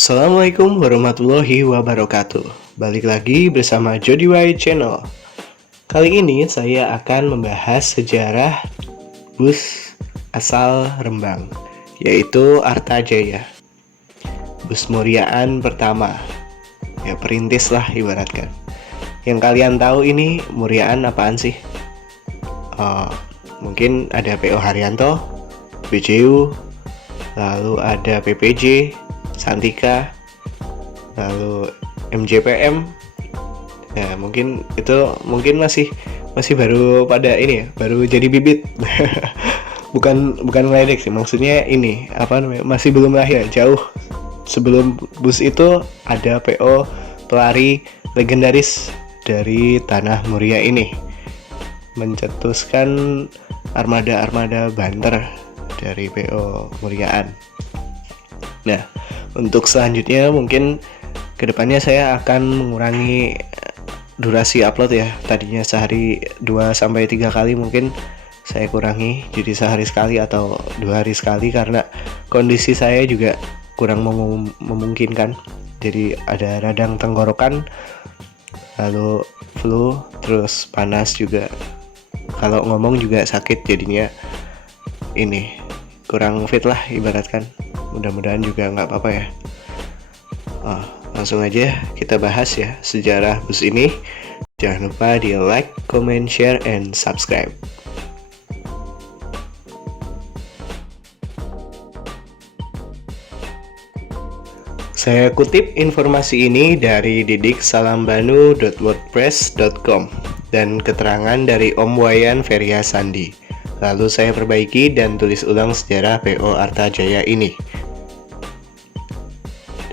Assalamualaikum warahmatullahi wabarakatuh. Balik lagi bersama Jody White Channel. Kali ini saya akan membahas sejarah bus asal Rembang, yaitu Artajaya. Bus Muriaan pertama, ya perintis lah ibaratkan. Yang kalian tahu ini Muriaan apaan sih? Mungkin ada PO Haryanto, BJU, lalu ada PPJ, Santika, lalu MJPM. Ya mungkin itu masih baru pada ini ya, baru jadi bibit. bukan ngeledek sih, maksudnya ini apa namanya, masih belum lahir, jauh sebelum bus itu ada PO pelari legendaris dari tanah Muria ini, mencetuskan armada banter dari PO Muriaan. Nah, untuk selanjutnya mungkin kedepannya saya akan mengurangi durasi upload ya. Tadinya sehari 2-3 kali, mungkin saya kurangi jadi sehari sekali atau 2 hari sekali, karena kondisi saya juga kurang memungkinkan. Jadi ada radang tenggorokan, lalu flu, terus panas juga. Kalau ngomong juga sakit, jadinya ini kurang fit lah ibaratkan. Mudah-mudahan juga nggak apa-apa ya. Langsung aja kita bahas ya sejarah bus ini. Jangan lupa di like, comment, share, and subscribe. Saya kutip informasi ini dari didiksalambanu.wordpress.com dan keterangan dari Om Wayan Feria Sandi. Lalu saya perbaiki dan tulis ulang sejarah PO Artajaya ini.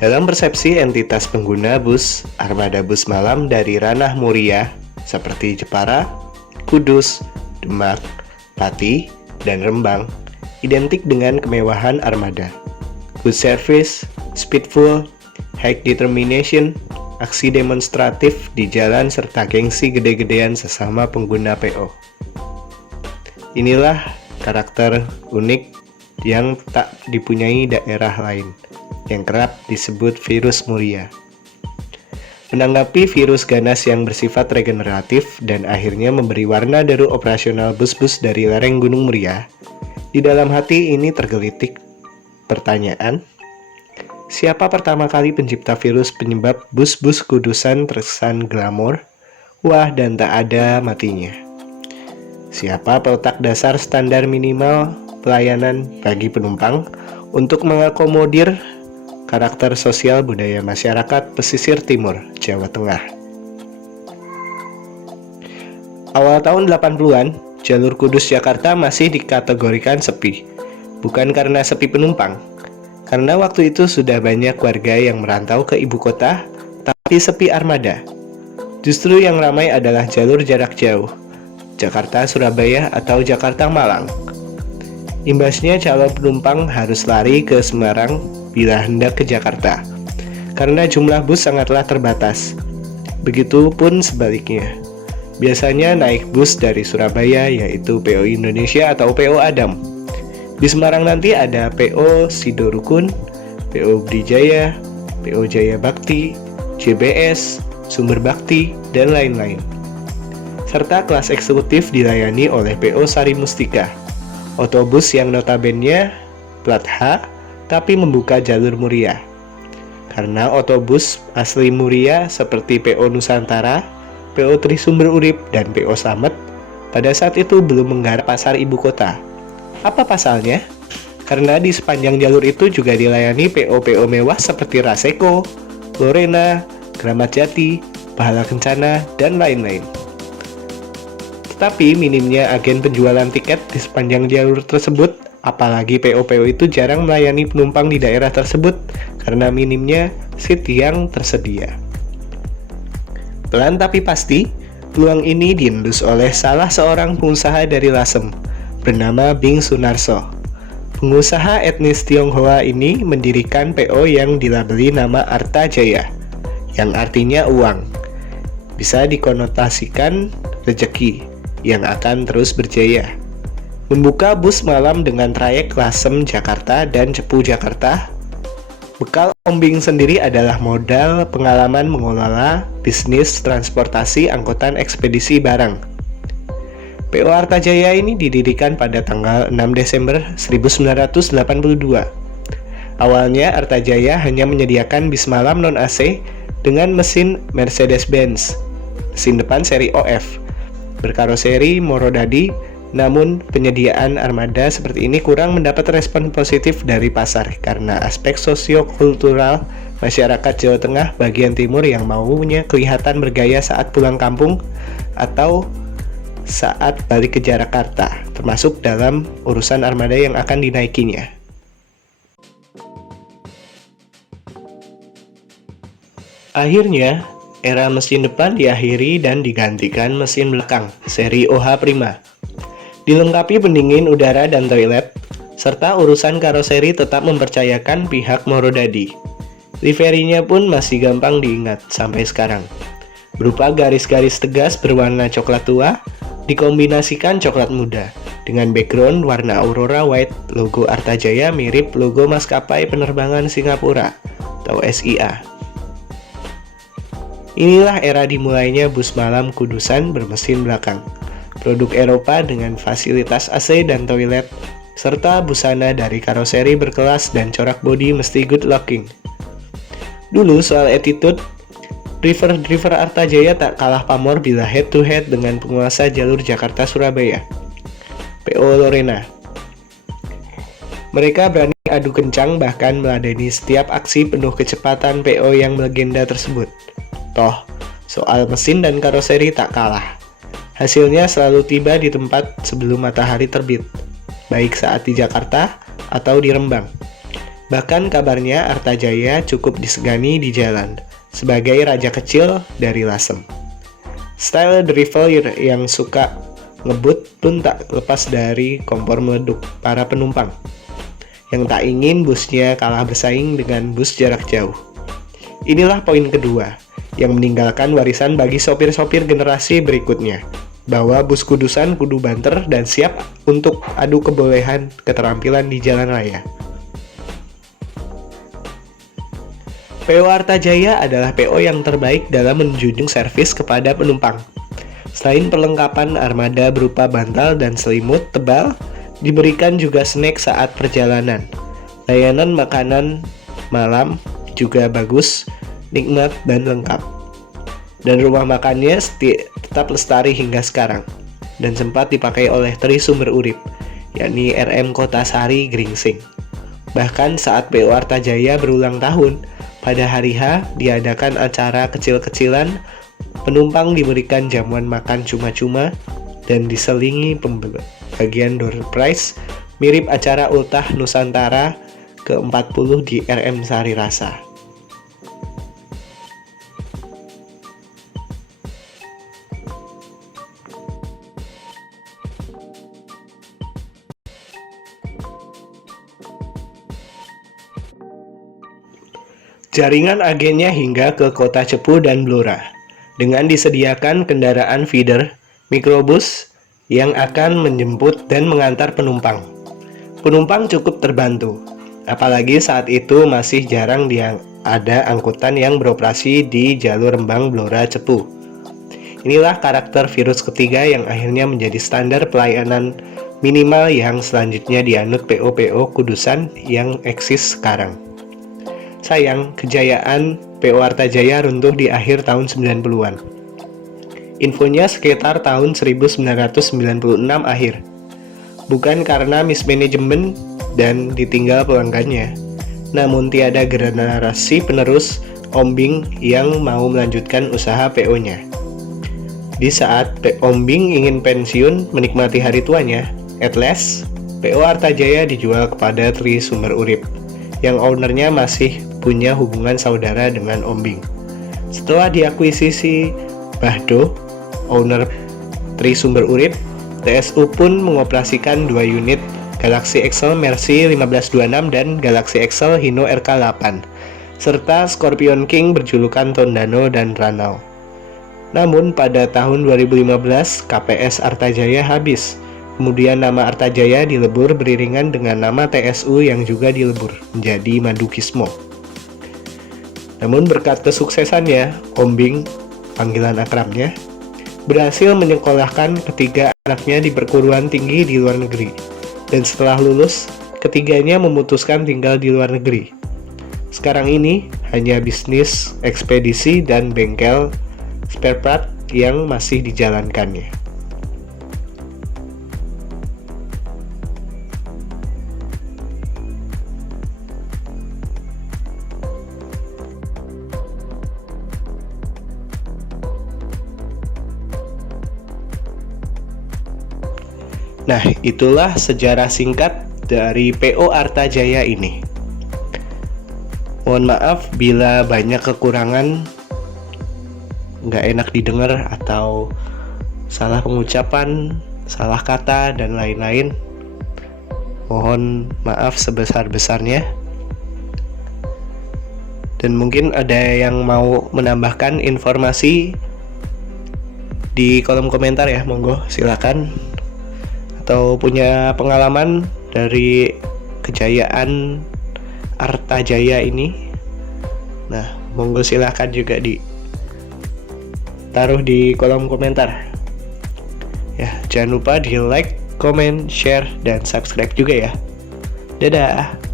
Dalam persepsi entitas pengguna bus, armada bus malam dari ranah Muria seperti Jepara, Kudus, Demak, Pati, dan Rembang identik dengan kemewahan armada, good service, speedful, high determination, aksi demonstratif di jalan, serta gengsi gede-gedean sesama pengguna PO. Inilah karakter unik yang tak dipunyai daerah lain, yang kerap disebut virus Muria. Menanggapi virus ganas yang bersifat regeneratif dan akhirnya memberi warna deru operasional bus-bus dari lereng Gunung Muria, di dalam hati ini tergelitik pertanyaan, siapa pertama kali pencipta virus penyebab bus-bus kudusan terkesan glamor, wah dan tak ada matinya? Siapa peletak dasar standar minimal pelayanan bagi penumpang untuk mengakomodir karakter sosial budaya masyarakat pesisir timur Jawa Tengah? Awal tahun 80-an, jalur Kudus Jakarta masih dikategorikan sepi. Bukan karena sepi penumpang, karena waktu itu sudah banyak warga yang merantau ke ibu kota, tapi sepi armada. Justru yang ramai adalah jalur jarak jauh, Jakarta-Surabaya atau Jakarta-Malang. Imbasnya calon penumpang harus lari ke Semarang bila hendak ke Jakarta, karena jumlah bus sangatlah terbatas. Begitupun sebaliknya. Biasanya naik bus dari Surabaya, yaitu PO Indonesia atau PO Adam. Di Semarang nanti ada PO Sidorukun, PO Brijaya, PO Jaya Bakti, JBS, Sumber Bakti, dan lain-lain. Serta kelas eksekutif dilayani oleh PO Sari Mustika, otobus yang notabene plat H tapi membuka jalur Muria. Karena otobus asli Muria seperti PO Nusantara, PO Trisumber Urip, dan PO Slamet pada saat itu belum menggarap pasar ibu kota. Apa pasalnya? Karena di sepanjang jalur itu juga dilayani PO-PO mewah seperti Raseko, Lorena, Kramat Jati, Pahala Kencana, dan lain-lain. Tetapi minimnya agen penjualan tiket di sepanjang jalur tersebut, apalagi PO-PO itu jarang melayani penumpang di daerah tersebut karena minimnya seat yang tersedia. Pelan tapi pasti, peluang ini diendus oleh salah seorang pengusaha dari Lasem, bernama Bing Sunarso. Pengusaha etnis Tionghoa ini mendirikan PO yang dilabeli nama Artajaya, yang artinya uang. Bisa dikonotasikan rezeki, yang akan terus berjaya. Membuka bus malam dengan trayek Lasem Jakarta dan Cepu Jakarta. Bekal Ombing sendiri adalah modal pengalaman mengelola bisnis transportasi angkutan ekspedisi barang. PO Artajaya ini didirikan pada tanggal 6 Desember 1982. Awalnya Artajaya hanya menyediakan bis malam non-AC dengan mesin Mercedes-Benz, mesin depan seri OF, berkaroseri Morodadi. Namun, penyediaan armada seperti ini kurang mendapat respon positif dari pasar karena aspek sosio-kultural masyarakat Jawa Tengah bagian timur yang maunya kelihatan bergaya saat pulang kampung atau saat balik ke Jakarta, termasuk dalam urusan armada yang akan dinaikinya. Akhirnya, era mesin depan diakhiri dan digantikan mesin belakang, seri OH Prima. Dilengkapi pendingin udara dan toilet, serta urusan karoseri tetap mempercayakan pihak Morodadi. Liverinya pun masih gampang diingat sampai sekarang. Berupa garis-garis tegas berwarna coklat tua, dikombinasikan coklat muda, dengan background warna Aurora White, logo Artajaya mirip logo maskapai penerbangan Singapura, atau SIA. Inilah era dimulainya bus malam Kudusan bermesin belakang. Produk Eropa dengan fasilitas AC dan toilet, serta busana dari karoseri berkelas dan corak bodi mesti good looking. Dulu soal attitude, driver Artajaya tak kalah pamor bila head to head dengan penguasa jalur Jakarta-Surabaya, PO Lorena. Mereka berani adu kencang bahkan meladeni setiap aksi penuh kecepatan PO yang melegenda tersebut. Toh, soal mesin dan karoseri tak kalah. Hasilnya selalu tiba di tempat sebelum matahari terbit, baik saat di Jakarta atau di Rembang. Bahkan kabarnya Artajaya cukup disegani di jalan, sebagai raja kecil dari Lasem. Style driver yang suka ngebut pun tak lepas dari kompor meleduk para penumpang, yang tak ingin busnya kalah bersaing dengan bus jarak jauh. Inilah poin kedua, yang meninggalkan warisan bagi sopir-sopir generasi berikutnya, bahwa bus Kudusan kudu banter dan siap untuk adu kebolehan keterampilan di jalan raya. PO Artajaya adalah PO yang terbaik dalam menjunjung servis kepada penumpang. Selain perlengkapan armada berupa bantal dan selimut tebal, diberikan juga snack saat perjalanan. Layanan makanan malam juga bagus, nikmat, dan lengkap. Dan rumah makannya tetap lestari hingga sekarang, dan sempat dipakai oleh Tri Sumber Urip, yakni RM Kota Sari Gringsing. Bahkan saat PO Artajaya berulang tahun, pada hari H diadakan acara kecil-kecilan, penumpang diberikan jamuan makan cuma-cuma, dan diselingi pembagian door prize mirip acara Ultah Nusantara ke-40 di RM Sari Rasa. Jaringan agennya hingga ke kota Cepu dan Blora, dengan disediakan kendaraan feeder, mikrobus, yang akan menjemput dan mengantar penumpang. Penumpang cukup terbantu, apalagi saat itu masih jarang ada angkutan yang beroperasi di jalur Rembang Blora Cepu. Inilah karakter virus ketiga yang akhirnya menjadi standar pelayanan minimal yang selanjutnya dianut PO-PO Kudusan yang eksis sekarang. Sayang, kejayaan PO Artajaya runtuh di akhir tahun 90-an. Infonya sekitar tahun 1996 akhir. Bukan karena mismanagement dan ditinggal pelanggannya, namun tiada generasi penerus Ombing yang mau melanjutkan usaha PO-nya. Di saat Ombing ingin pensiun menikmati hari tuanya, at last, PO Artajaya dijual kepada Tri Sumber Urip, yang ownernya masih punya hubungan saudara dengan Ombing. Setelah diakuisisi Bahdo, owner Tri Sumber Urip, TSU pun mengoperasikan 2 unit Galaxy Excel Mercy 1526 dan Galaxy Excel Hino RK8, serta Scorpion King berjulukan Tondano dan Ranau. Namun pada tahun 2015 KPS Artajaya habis. Kemudian nama Artajaya dilebur beriringan dengan nama TSU yang juga dilebur menjadi Madukismo. Namun berkat kesuksesannya, Ombing, panggilan akrabnya, berhasil menyekolahkan ketiga anaknya di perguruan tinggi di luar negeri. Dan setelah lulus, ketiganya memutuskan tinggal di luar negeri. Sekarang ini hanya bisnis, ekspedisi, dan bengkel spare part yang masih dijalankannya. Nah, itulah sejarah singkat dari PO Artajaya ini. Mohon maaf bila banyak kekurangan, nggak enak didengar atau salah pengucapan, salah kata, dan lain-lain. Mohon maaf sebesar-besarnya. Dan mungkin ada yang mau menambahkan informasi di kolom komentar ya, monggo silakan. Atau punya pengalaman dari kejayaan Artajaya ini, nah monggo silahkan juga taruh di kolom komentar ya. Jangan lupa di like, comment, share, dan subscribe juga ya. Dadah.